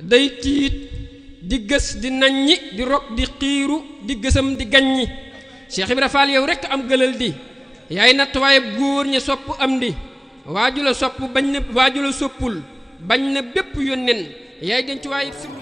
day tiit di gës di naññi di rog di xiiru di gësam di gaññi Cheikh Ibra Fall yow rekk am gëlal di yaay natt waaye góor ña sopp am di waaju la sopp bañ na waaju la soppul bañ na bépp yónneen yaay denc waaye sirru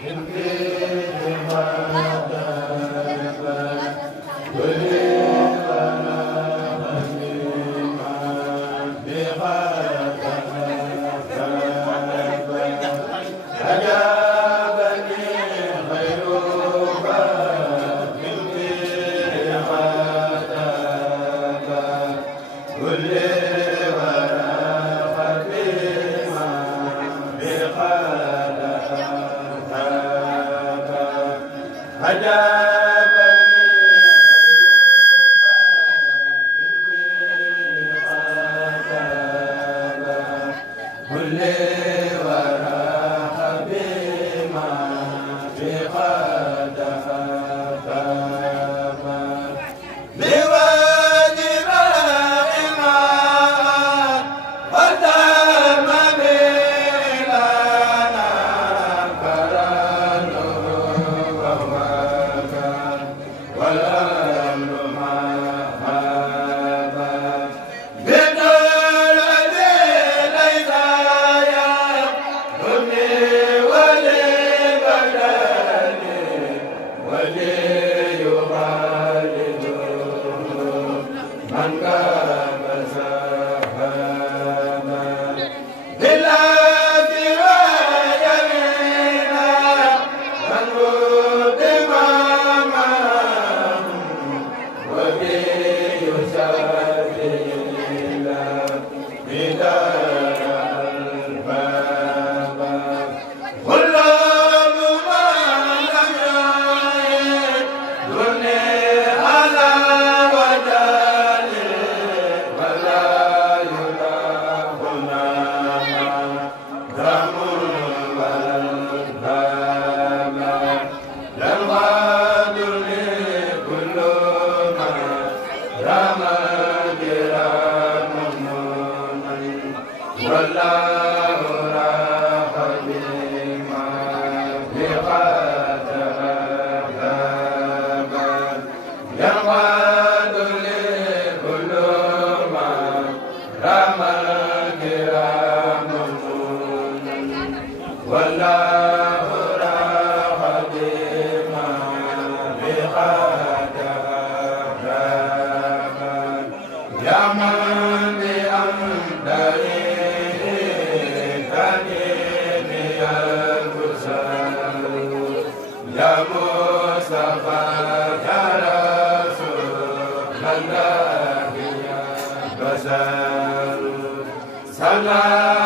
Salam alayka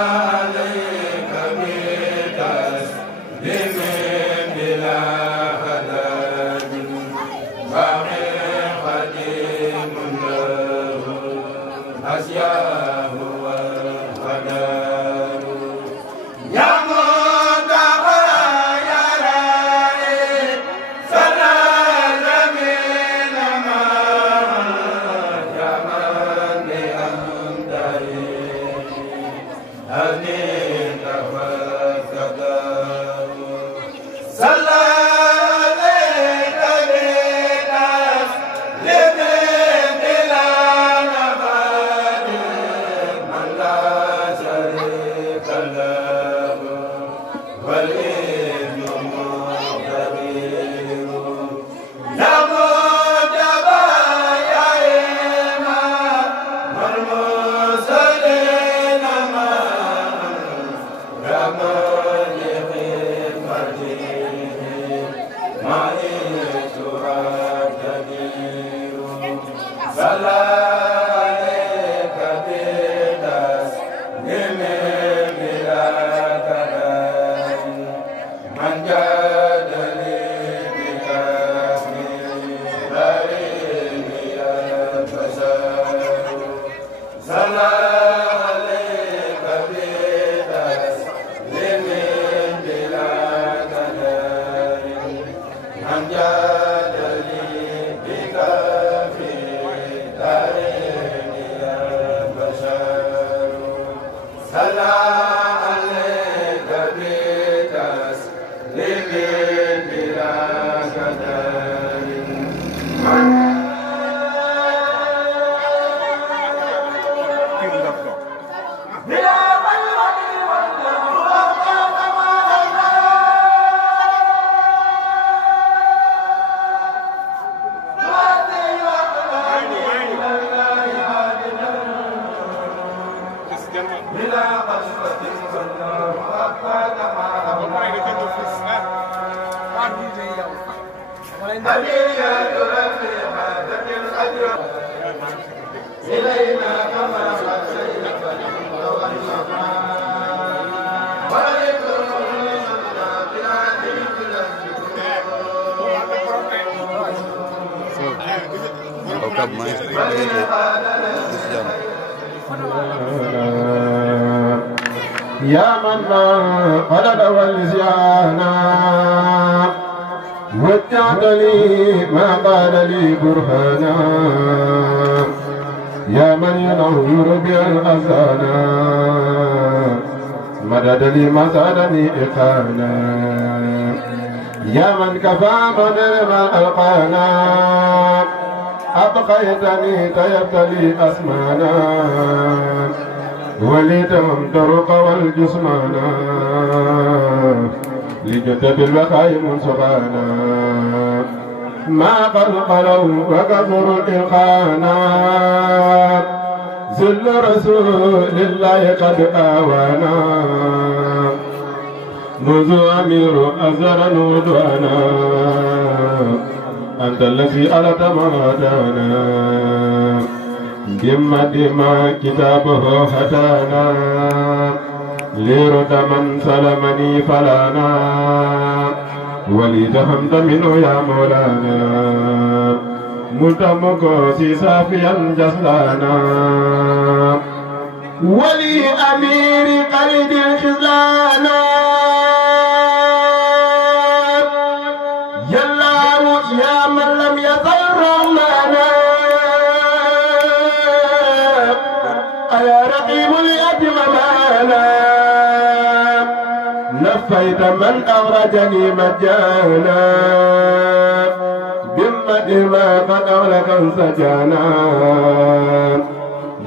يا من قلد والزيانا وجعت لي ما قال لي برهانا يا من ينور بالأذانا مدد لي ما زادني إقانا يا من كفى من ما ألقانا أبقيتني طيبت لي أسمانا وليتهم طرق والجسمانا لجد بالبقاء منسقانا ما قلقلوا وكفروا الإلقانا ذل رسول الله قد آوانا منذ أمير أزرا ودوانا أنت الذي ألت مرادانا دم كتابه هدانا لرد من سلمني فلانا وليد حمد منه يا مولانا ملتمك سافيا جسلانا ولي أمير قلب الخزلانا يا من لم يزل رحمانا يا رقيب لأتممانا نفيت من أورجني مجانا بمة ما قد أغلق سجانا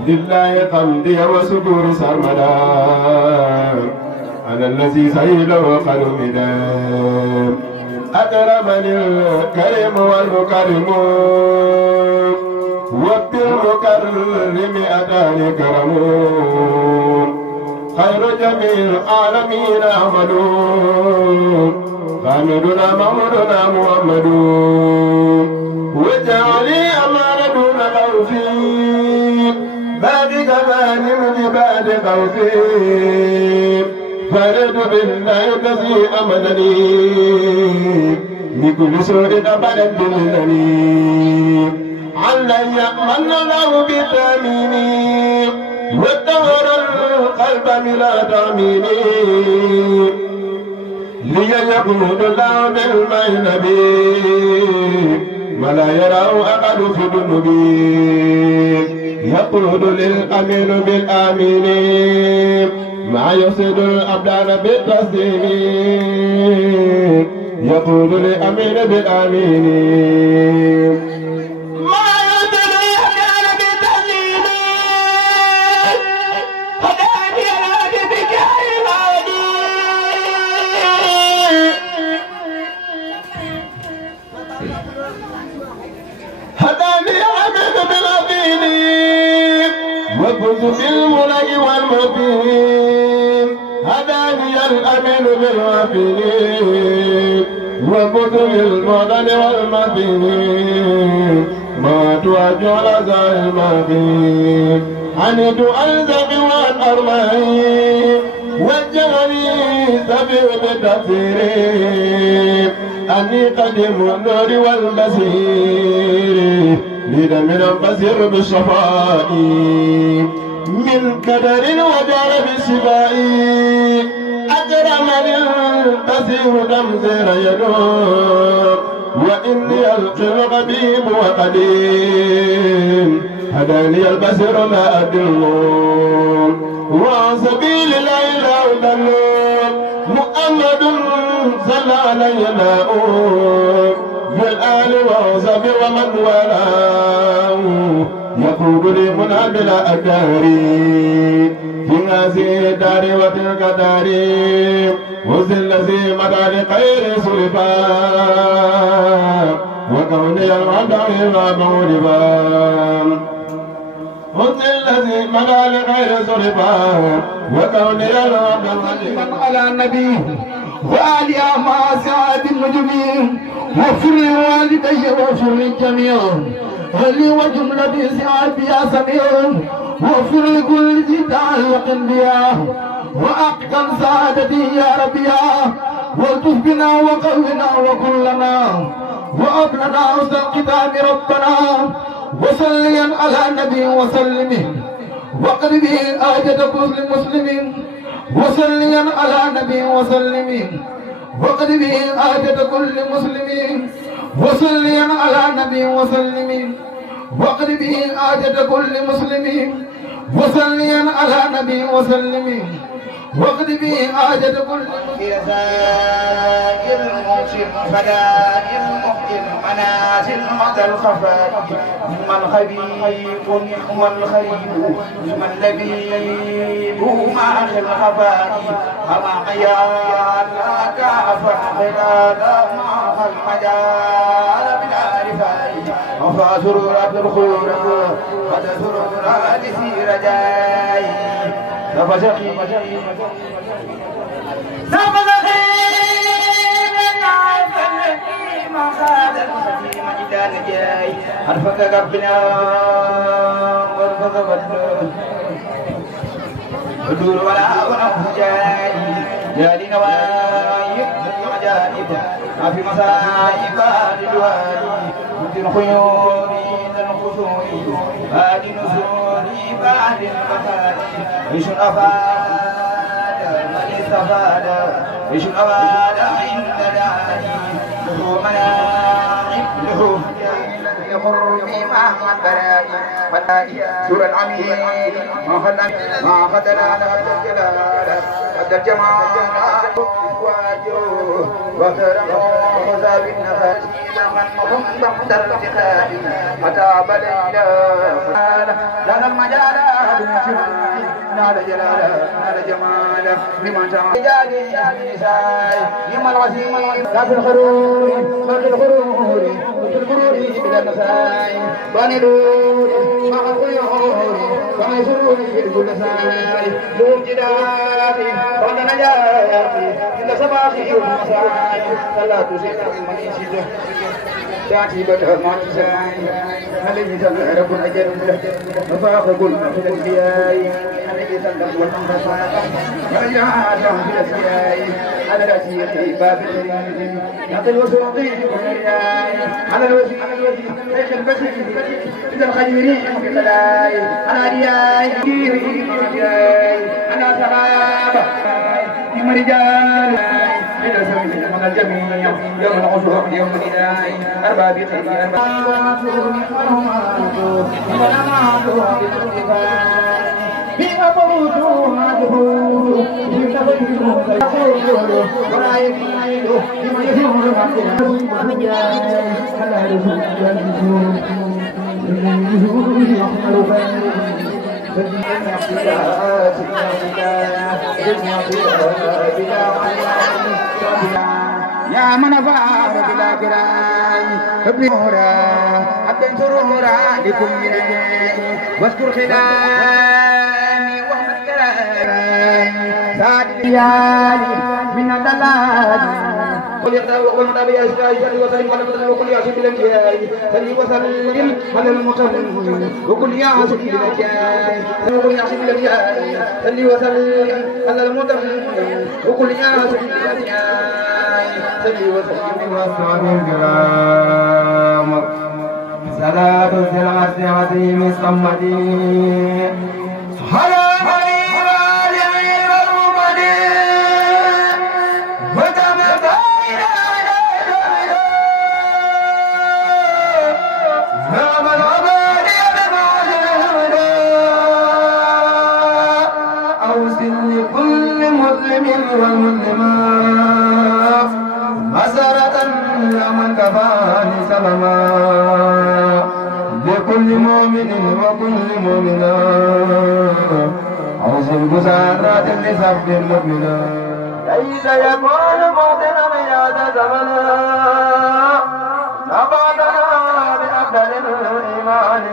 لله حمدي وسكور سرمدا أنا الذي سيله قلمنا أكرمني الكريم والمكرم وبالمكرم أتاني كرم خير جميع العالمين أحمد حامدنا محمدنا محمد وجعلي أمان دون خوفي باب كمان من بعد خوفي فرد بالله الذي أمنني لكل سوء أبدا دلني علي من الله بتاميني والدهر القلب بلا تاميني ليقود الله بالمينبي ما لا يراه أحد في النبي يقود للأمين بالآمين ما يفسد الأبدان بالتسليم يقول لأمين بالآمين ما يفسد الأبدان بالتسليم هداني الهادي بجاه الهادي هداني الأمين بالآمين وفز بالملك والمبين هداني الأمين بالوافين وبطل المدن والمدين ما توجه لذا المدين عنيت ألزم والأرمين وجهني سبيل بالتفسير أني قديم النور والبصير لدم البصير بالصفاء من قدر وجار بالشفاء أكرمني القسيم تمزير يدوم وإني القريب وقديم هداني البصير لا أدل وسبيل لا إله إلا محمد صلى عليه في الآل وصحب ومن والاه يقود لي منى بلا أكاري في هذه الدار وتلك الدار وذي الذي مدى لخير سلفا وكوني الودع ما مولبا وذي الذي مدى لخير سلفا وكوني الودع على النبي وآلها مع سعاد النجوم واغفر لوالدي واغفر للجميع هل وجملة سعاد يا سميع واغفر لكل ذي تعلق بها وأقل سعادتي يا ربيا والطف بنا وقونا وكلنا وأبلنا حسن الختام ربنا وصليا على النبي وسلم وقرب آجة كل مسلم وصليا على النبي وسلم وقرب آجة كل مسلم وصليا على النبي وسلم وقرب آجة كل مسلم وصليا على النبي وسلم وقد به آجة كل سائر الموسم فدائم مؤجل منازل مدى الخفاء من خبيب من خريب من لبيب مع الخفاء أما عيال كافا خلال مع المجال من عرفاء وفا سرورات الخور قد سرورات في رجائي ففزقي من عفلتي ما خاد الخديم إلى نجاي حرفك ربنا وارفض والدور ولا جاي جالي نوايب عجائب ما في مصائب لدوالي ممكن خيوري للخصوم بعد نزولي بعد المكاني عيش أفاد من استفاد عيش أفاد عند داني له مناعب له يمر في محمد بلائي سورة العميد ما خدنا على الجلال قد الجمال واجره وكرمه مساوي النفس من بعد الارتقاء أتاب ليلى لنا المجال نال جلال نال جمال لمن تعالى نساء يوم الوسيم لا في الخرور لا في الخرور في الخرور بلا مساء بانيرور مع الخيور وما يسرور في كل ساي لهم جداتي وانا نجاتي إلا سباقي والمساي فلا تسير من يسير تأتي بدر ما تساي عليه سلام رب الأجر وفاق كل في الأنبياء عليه سلام والمنتصر ورجع في الأسياء على الأسير باب الرياض يعطي الوسوقي على الوسيل شيخ البشر إذا الخيرين في البلاي أنا رياي أنا سحابة يوم رجال إلى سبيل من الجميع يوم العصر يوم الإله أرباب خير أرباب فيما فوتوا هذه فيما فوتوا ولا يميل فيما يفعل يا من فعل بلا كراي ابنورا عبد سرورا لكم من واذكر خلاني وهم الكراي سادياني من الدلال قل يقدر وقل مدى يا إسرائيل وسلم على مدى وقل يا سيد الأنبياء سلم وسلم على المرسلين وقل يا سيد الأنبياء وقل يا سيد الأنبياء سلم وسلم على المرسلين وقل يا سيد الأنبياء سلم وسلم وأصحاب الكرام صلاة العصر عظيم الصمد والمسلمات مسرة يا من كفاني سلما لكل مؤمن وكل مؤمنة أوصل بسارات لسبب المؤمنة ليس يكون موطنا مياد زمنا أبعدنا بأفضل الإيمان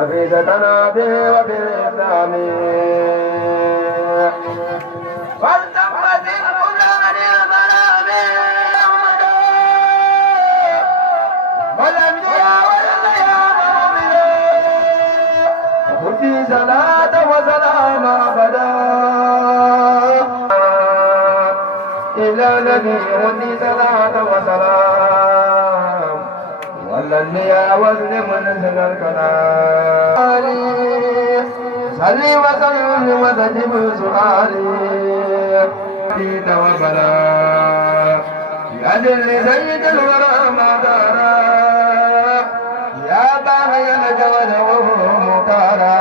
عقيدتنا به وبالإسلام فالتقى إلى الذي يهدي صلاة وسلام والأنبياء والمنزل الكلام صلي وسلم وتجب سؤالي في توبلا بأجل سيد الورى ما دارا يا باغي الجود وهو مطارا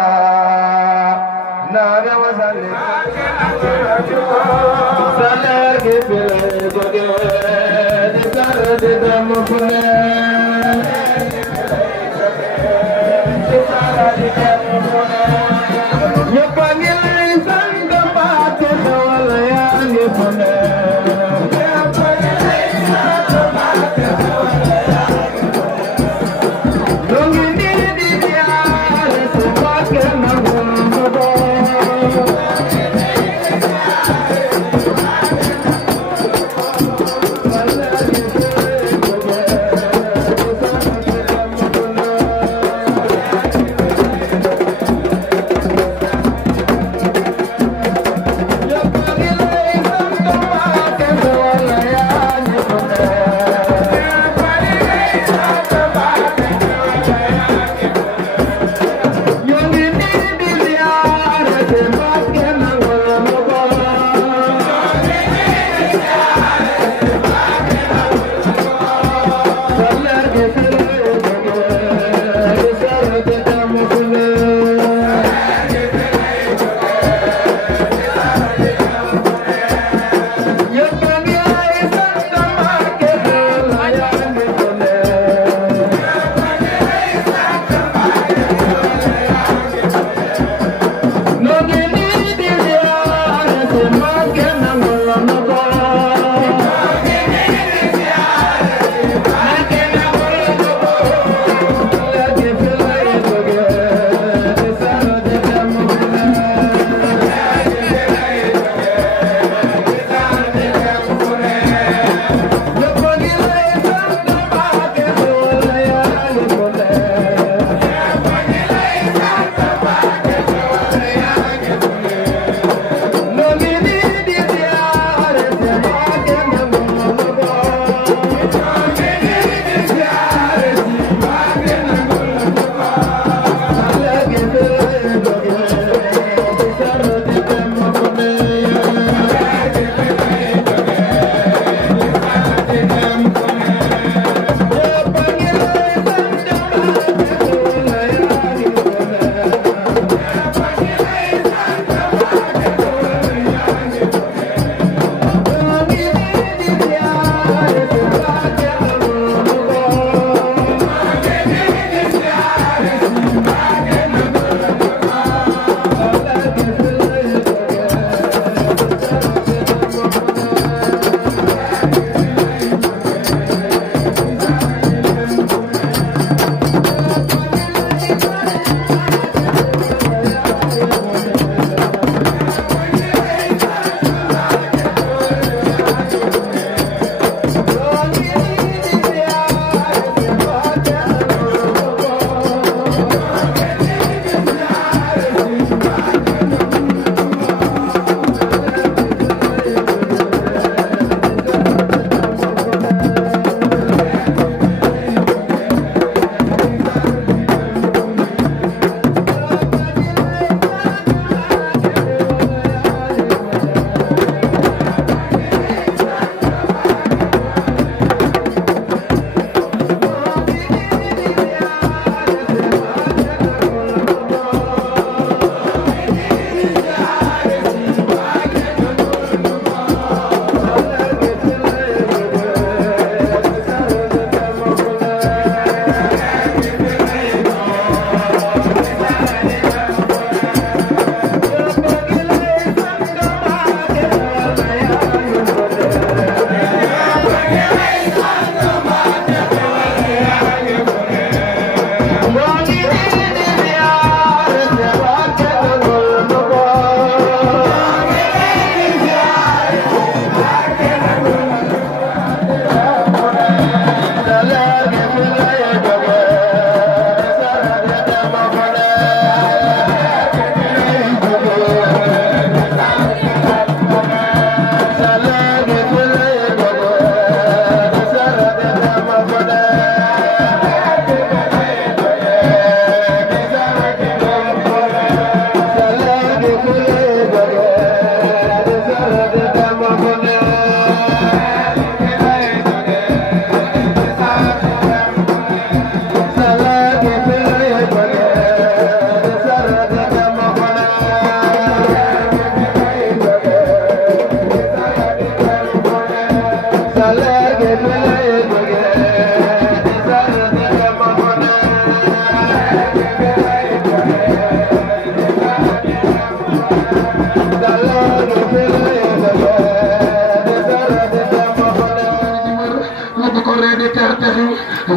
نار وسلم سلك بالبقيت سرد دم فلان يبقى الإنسان دمات خوليان فلان يبقى الإنسان دمات خوليان لوني دي ديار سباك مغرب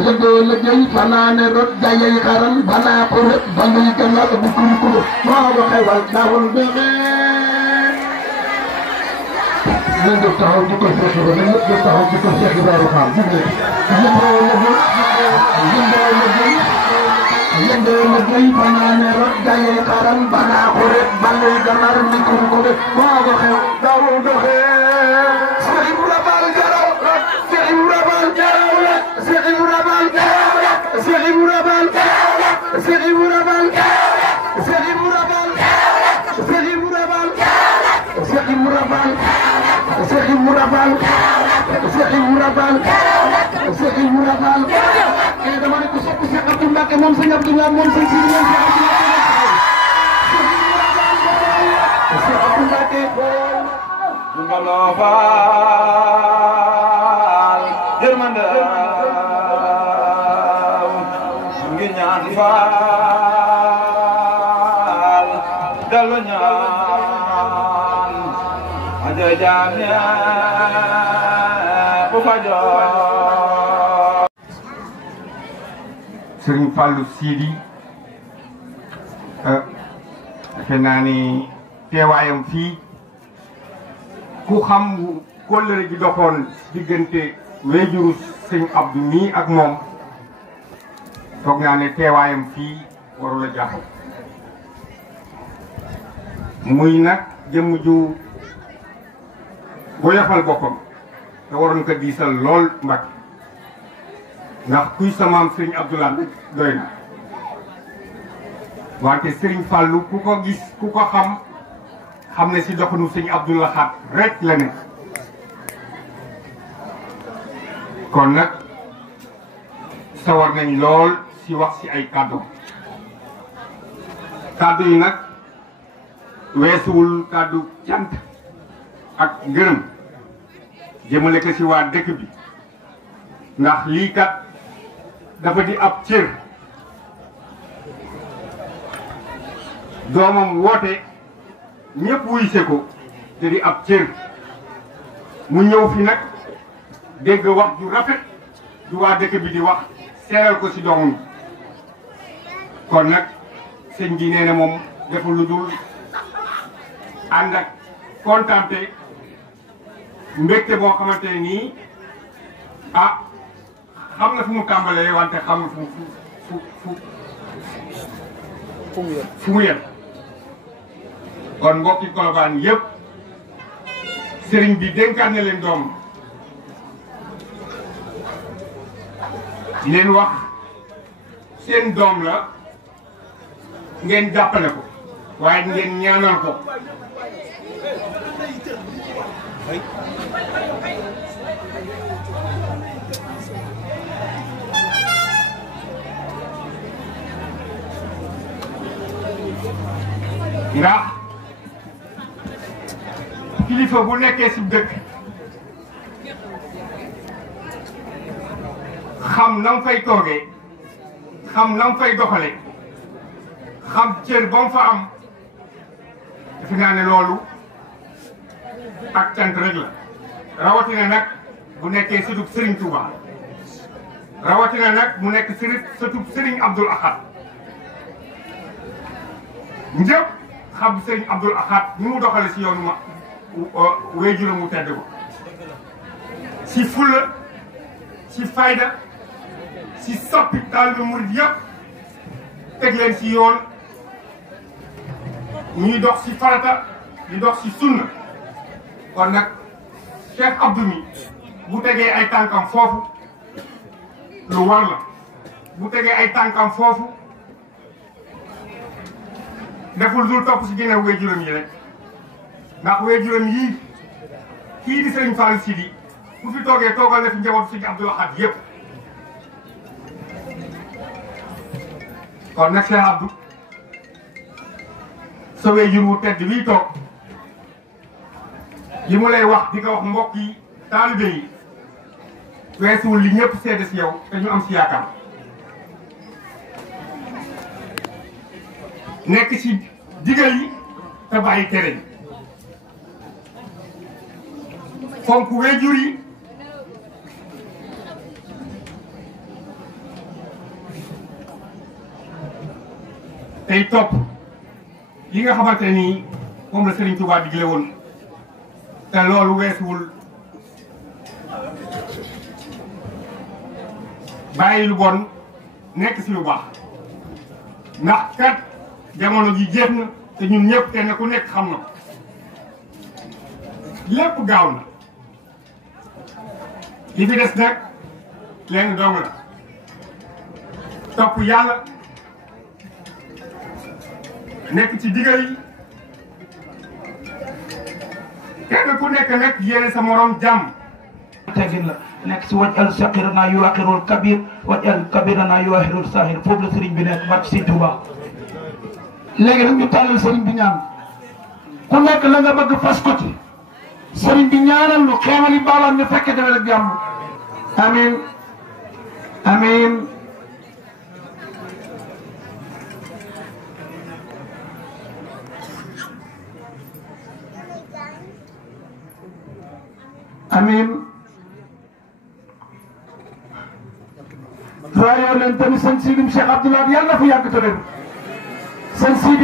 yëndoo liggéey fanaane rot jayey xaral banaa ko rek baluy gënal bu kurukuru moo ko xewal dawul bexee nañ def taxaw di ko Cheikh Ibra nañ def taxaw di ko Cheikh Ibrahima Fall yëndoo liggéey fanaane rot jayey xaral banaa ko rek baluy gënal bu kurukuru moo ko xew dawul bexee Cheikh Ibra Fall jaraw Cheikh Ibra Fall jaraw Cheikh Ibra Fall Cheikh Ibra Fall Cheikh Ibra Fall Cheikh Ibra Fall Cheikh Ibra Fall Cheikh Ibra Fall Cheikh Ibra Fall Cheikh Ibra Fall Cheikh Ibra Fall eh dama ne ko sopp Cheikh Abdou Mbacké moom sëñ Abdoulaye moom sëñ Sidi moom Cheikh Abdou Mbacké Jungalo Fall Jermanda ngi ñaan Fall dalu ñaan aja jaam bu fajo Serigne Fallou Sidi defe naa ni teewaayam fii ku xam kóllëre ji doxoon diggante wéjuru sëñ Abdou mii ak moom toog naa ne teewaayam fii warul a jaaxal muy nag jëmm ju woyofal boppam te waroon ko diisal lool Mbacke ndax kuy sa maam sëriñ Abdoulaye doy na wante Serigne Fallou ku ko gis ku ko xam ne si doxinu sëñ Abdou Lahad rek la ne kon nag sawar nañ lool si wax si ay kàddu yi nag weesuwul kàddu cant ak ngërëm jëmale ko si waa dëkk bi ndax lii kat dafa di ab cër doomam woote ñëpp wuy se ko te di ab cër mu ñëw fi nag dégg wax ju rafet ju waa dëkk bi di wax seeral ko ci doomam kon nag sëñ bi nee na moom deful lu dul ànd ak kontaante mbégte boo xamante ne nii ah xam na fu mu tàmbalee wante xam na fu mu yem kon mbokki Colobane yëpp sëriñ bi dénkaan na leen doom di leen wax seen doom la ngeen jàppale ko waaye ngeen ñaanal ko ndax kilifa bu nekkee ci dëkk xam na mu fay toogee xam na mu fay doxale xam cër ba mu fa am defe naa ne loolu ak cant rek la rawatina nag bu nekkee sëtub Serigne Touba rawatina nag mu nekk sëtub Serigne Abdoul Ahad njëpp xam Serigne Abdoul Ahad ni mu doxale si yoonu ma wéyjuram mu tedd ko si fulla si fayda si soppi taalibe murid yëpp teg leen si yoon ñuy dox si farata di dox si sunna kon nag Cheikh Abdou mi bu tegee ay tànkam foofu lu war la bu tegee ay tànkam foofu deful dul topp si ginnaaw wéyjuram yi rek ndax wéyjuram yii kii di Serigne Fallou Sidi bu fi toogee toogal na fi njabootu Serigne Abdoul Ahad yëpp kon nag Cheikh Abdou sa wéyjur wu tedd bii toog li mu lay wax di ko wax mbokk yi taalibe yi weesuwul li ñëpp seede si yow te ñu am si yaakaar nekk ci digal yi te bàyyi tere yi fonk wéyjur yi tey topp li nga xamante ni moom la Serigne Touba digle woon te loolu weesuwul bàyyi lu bon nekk ci lu baax ndax kat jamono ji jeex na te ñun ñëpp kenn ku nekk xam na lépp gaaw na li fi des nag lenn dong la topp yàlla nekk ci digal yi kenn ku nekk nag yéene sa morom jàmm. teggin la nekk si waj al saqirana yuwaqirul kabir waj al kabirana yuwaqirul sahir foofu la sëriñ bi nekk barke Sëriñ Tuuba. léegi nag ñu tàllal sëriñ bi ñaan ku nekk la nga bëgg fas ko ci sëriñ bi ñaanal lu xeemali baalaam ñu fekke demee ak jàmm amin amin amin waaye yow leen tamit sëñ Sidim Cheikh Abdoulaye yàlla na fa yàgg te dem sëñ Sidi